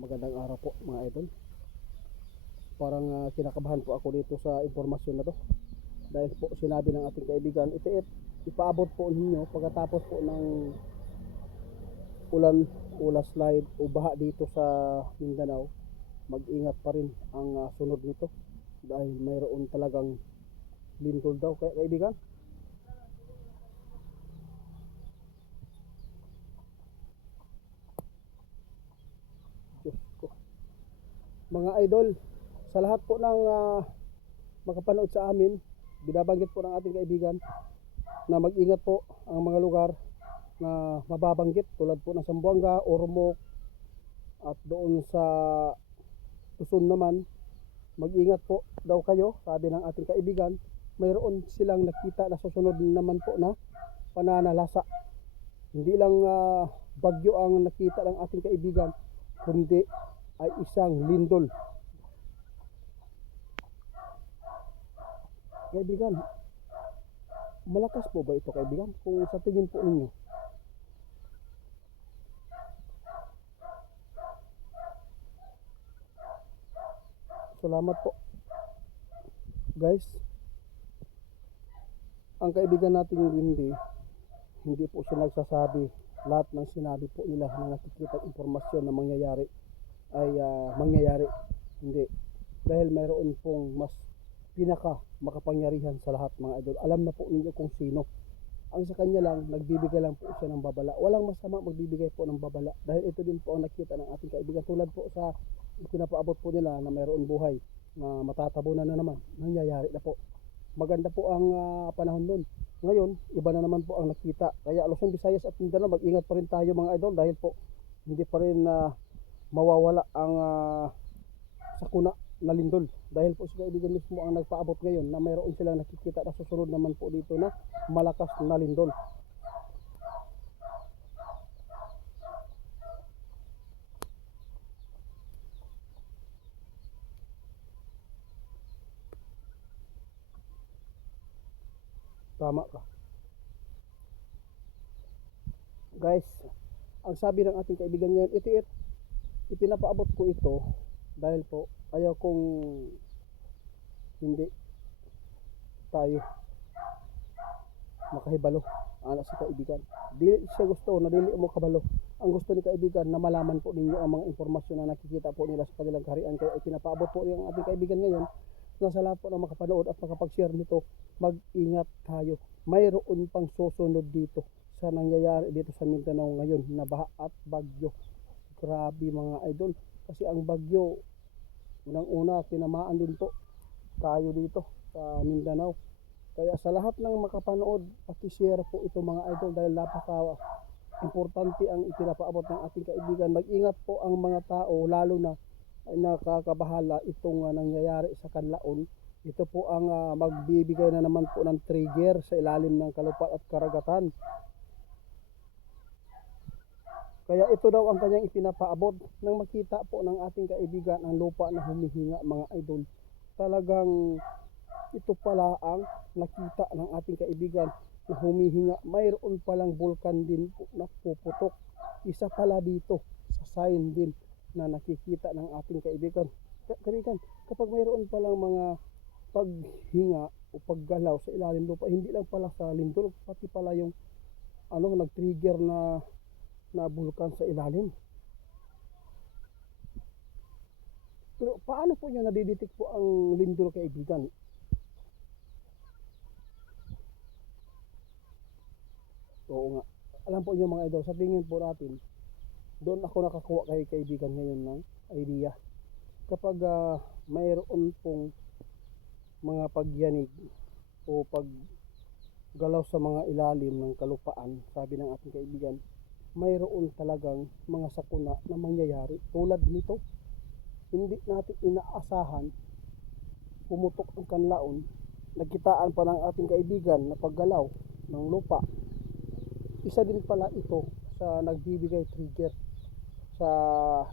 Magandang araw po mga idol. Parang kinakabahan po ako dito sa impormasyon na to. Dahil po sinabi ng ating kaibigan, ipaabot po ninyo pagkatapos po ng ulan, slide o baha dito sa Mindanao. Mag-ingat pa rin ang sunod nito. Dahil mayroon talagang lindol daw kaibigan. Diyos ko. Mga idol, sa lahat po ng makapanood sa amin, binabanggit po ng ating kaibigan na mag-ingat po ang mga lugar na mababanggit tulad po ng Zamboanga, Ormoc at doon sa Luzon naman. Mag-ingat po daw kayo, sabi ng ating kaibigan. Mayroon silang nakita na susunod naman po na pananalasa. Hindi lang bagyo ang nakita ng ating kaibigan, kundi ay isang lindol. Kaibigan, malakas po ba ito kaibigan? Kung sa tingin po ninyo. Salamat po. Guys, ang kaibigan nating hindi po siya nagsasabi lahat ng sinabi po nila na nakikita impormasyon na mangyayari ay mangyayari. Hindi. Dahil mayroon pong mas pinaka makapangyarihan sa lahat mga idol. Alam na po ninyo kung sino. Ang sa kanya lang, nagbibigay lang po siya ng babala. Walang masama magbibigay po ng babala. Dahil ito din po ang nakita ng ating kaibigan. Tulad po sa pinapaabot po nila na mayroon buhay na matatabunan na naman. Nangyayari na po. Maganda po ang panahon nun. Ngayon, iba na naman po ang nakita. Kaya Luzon, Visayas at Mindanao, mag-ingat pa rin tayo mga idol. Dahil po, hindi pa rin mawawala ang sakuna na lindol. Dahil po si kaibigan mismo ang nagpaabot ngayon na mayroon silang nakikita na susunod naman po dito na malakas na lindol. Tama ka. Guys, ang sabi ng ating kaibigan ngayon, ipinapaabot ko ito dahil po ayaw kong hindi tayo makahibalo anak sa kaibigan. Dili siya gusto na dili mo kabalo. Ang gusto ni kaibigan na malaman po ninyo ang mga impormasyon na nakikita po nila sa kanilang kaharian. Kaya ipinapaabot po yung ating kaibigan ngayon na sa lahat po na makapanood at makapag-share nito, mag-ingat tayo. Mayroon pang susunod dito sa nangyayari dito sa Mindanao ngayon na baha at bagyo. Grabe mga idol. Kasi ang bagyo, unang-una, tinamaan din po tayo dito sa Mindanao. Kaya sa lahat ng makapanood, paki-share po ito mga idol dahil napaka-importante ang ipinapaabot ng ating kaibigan. Mag-ingat po ang mga tao, lalo na ay nakakabahala itong nangyayari sa Kanlaon. Ito po ang magbibigay na naman po ng trigger sa ilalim ng kalupaan at karagatan. Kaya ito daw ang kanyang ipinapaabot. Nang makita po ng ating kaibigan ang lupa na humihinga mga idol, talagang ito pala ang nakita ng ating kaibigan na humihinga. Mayroon palang bulkan din po na puputok. Isa pala dito sa sign din na nakikita ng ating kaibigan. Kaibigan, kapag mayroon palang mga paghinga o paggalaw sa ilalim lupa, hindi lang pala sa lindol, pati pala yung nag-trigger na bulkan sa ilalim. Pero paano po nyo nadidetect po ang lindol kaibigan? Oo nga. Alam po nyo mga idol, sa tingin po natin, doon ako nakakuha kay kaibigan ngayon ng idea. Kapag mayroon pong mga pagyanig o paggalaw sa mga ilalim ng kalupaan, sabi ng ating kaibigan, mayroon talagang mga sakuna na mangyayari. Tulad nito, hindi natin inaasahan, pumutok ang Kanlaon, nagkitaan pa ng ating kaibigan na paggalaw ng lupa. Isa din pala ito sa nagbibigay trigger sa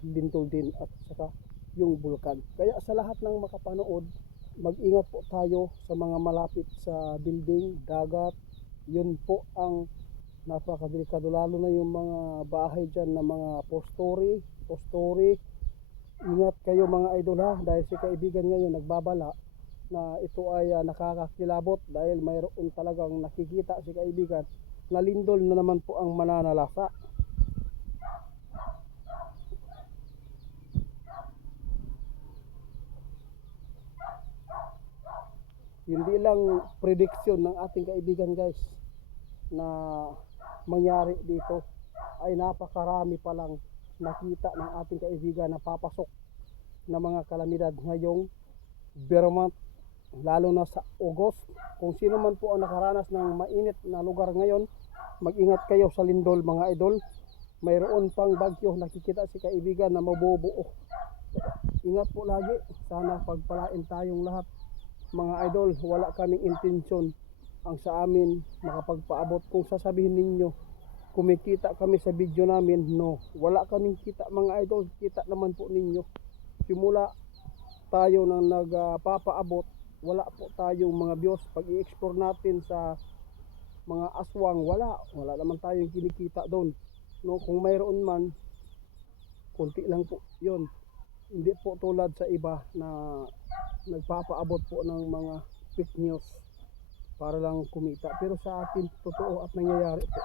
lindol din at saka yung bulkan. Kaya sa lahat ng makapanood, mag-ingat po tayo sa mga malapit sa building, dagat. Yun po ang napakadelikado, lalo na yung mga bahay dyan na mga 4 story Ingat kayo mga idol ha, dahil si kaibigan ngayon nagbabala na ito ay nakakakilabot dahil mayroon talagang nakikita si kaibigan na lindol na naman po ang mananalasa. Hindi lang prediction ng ating kaibigan guys na mangyari dito, ay napakarami pa lang nakita ng ating kaibigan na papasok na mga kalamidad ngayong Vermont, lalo na sa August. Kung sino man po ang nakaranas ng mainit na lugar ngayon, mag-ingat kayo sa lindol mga idol. Mayroon pang bagyo, nakikita si kaibigan na mabubuo. Ingat po lagi, sana pagpalain tayong lahat mga idol. Wala kaming intensyon ang sa amin makapagpaabot. Kung sasabihin ninyo kumikita kami sa video namin, no, wala kaming kita mga idol. Kita naman po ninyo, simula tayo nang nagpapaabot, wala po tayong mga views. Pag i-explore natin sa mga aswang, wala naman tayong kinikita doon, no. Kung mayroon man, kunti lang po yun. Hindi po tulad sa iba na nagpapaabot po ng mga fake news para lang kumita, pero sa atin totoo at nangyayari po.